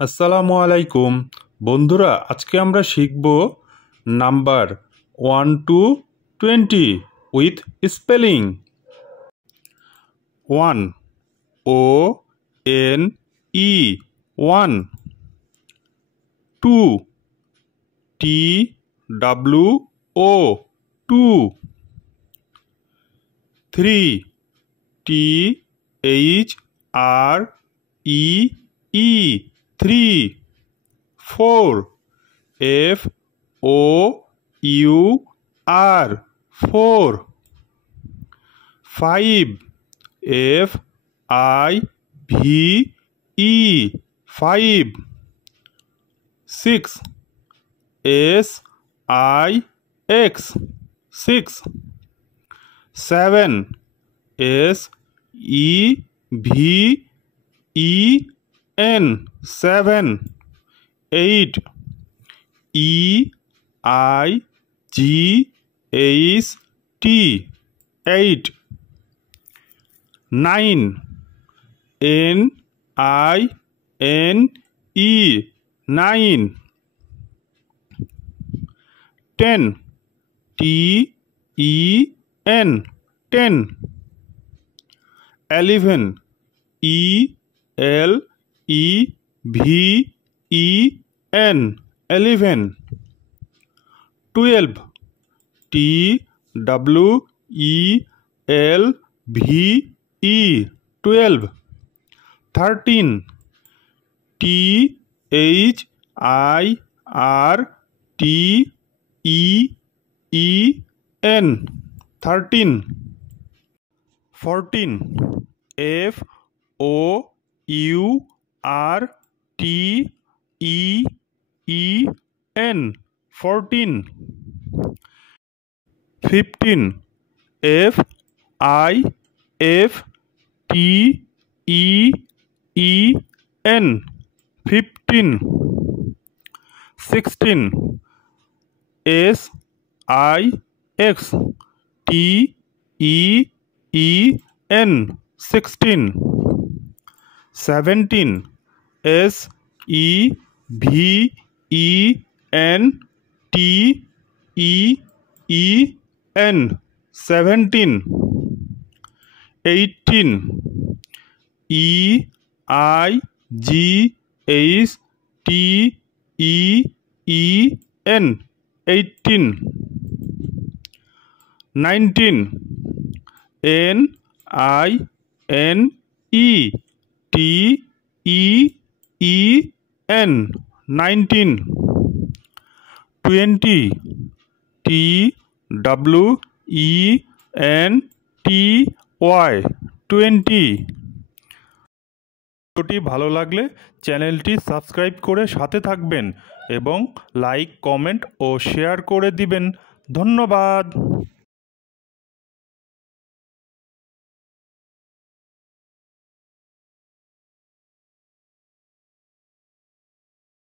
আসসালামু আলাইকুম বন্ধুরা, আজকে আমরা শিখব number 1 to 20 with spelling. 1 O N E 1, 2 T W O 2, 3 T H R E E 3, 4 F O U R 4, 5 F I V E 5, 6 S I X 6, 7 S E V E N 7, 8 E I G H T 8, 9 N I N E 9, 10 T E N 10, 11 E L E V E N 11, 12 T W E L V E 12, 13 T H I R T E E N 13, 14 F O U R T E E N 14, 15 F I F T E E N 15, 16 S I X T E E N 16, 17 S E V E N T E E N 17, 18 E I G H T E E N 18, 19 N I N E T E E N 19, 20 T W E N T Y 20। ভিডিওটি ভালো লাগলে চ্যানেলটি subscribe করে সাথে থাকবেন এবং like, comment ও share করে দিবেন। ধন্যবাদ।